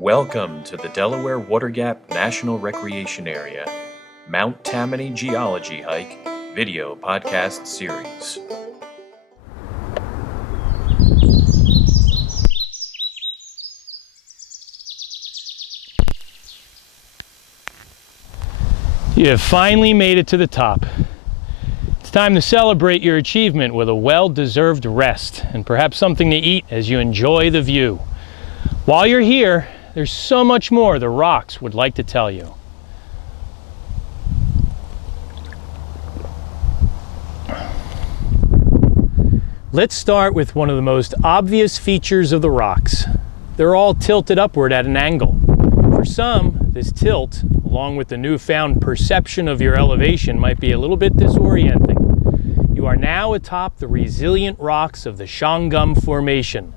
Welcome to the Delaware Water Gap National Recreation Area, Mount Tammany Geology Hike video podcast series. You have finally made it to the top. It's time to celebrate your achievement with a well-deserved rest and perhaps something to eat as you enjoy the view. While you're here, there's so much more the rocks would like to tell you. Let's start with one of the most obvious features of the rocks. They're all tilted upward at an angle. For some, this tilt, along with the newfound perception of your elevation, might be a little bit disorienting. You are now atop the resilient rocks of the Shawangunk Formation.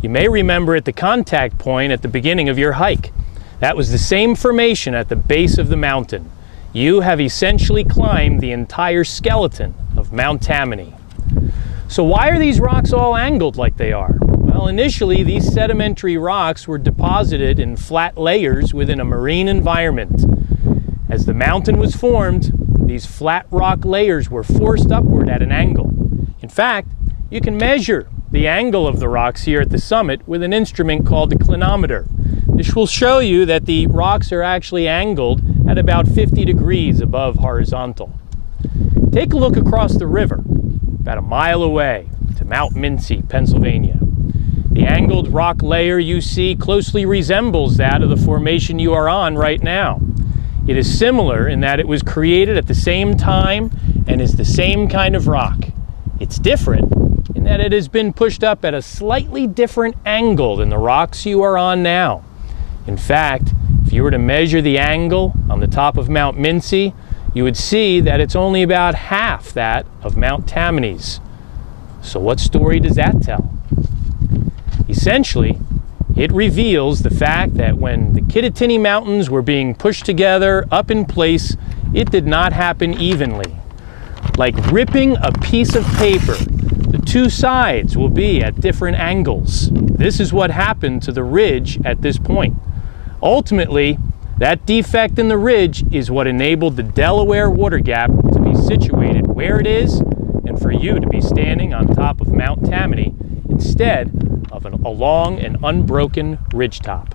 You may remember at the contact point at the beginning of your hike. That was the same formation at the base of the mountain. You have essentially climbed the entire skeleton of Mount Tammany. So why are these rocks all angled like they are? Well, initially these sedimentary rocks were deposited in flat layers within a marine environment. As the mountain was formed, these flat rock layers were forced upward at an angle. In fact, you can measure the angle of the rocks here at the summit with an instrument called the Clinometer. This will show you that the rocks are actually angled at about 50 degrees above horizontal. Take a look across the river, about a mile away, to Mount Minsi, Pennsylvania. The angled rock layer you see closely resembles that of the formation you are on right now. It is similar in that it was created at the same time and is the same kind of rock. It's different in that it has been pushed up at a slightly different angle than the rocks you are on now. In fact, if you were to measure the angle on the top of Mount Minsi, you would see that it's only about half that of Mount Tammany's. So what story does that tell? Essentially, it reveals the fact that when the Kittatinny Mountains were being pushed together up in place, it did not happen evenly. Like ripping a piece of paper, the two sides will be at different angles. This is what happened to the ridge at this point. Ultimately, that defect in the ridge is what enabled the Delaware Water Gap to be situated where it is and for you to be standing on top of Mount Tammany instead of along an unbroken ridgetop.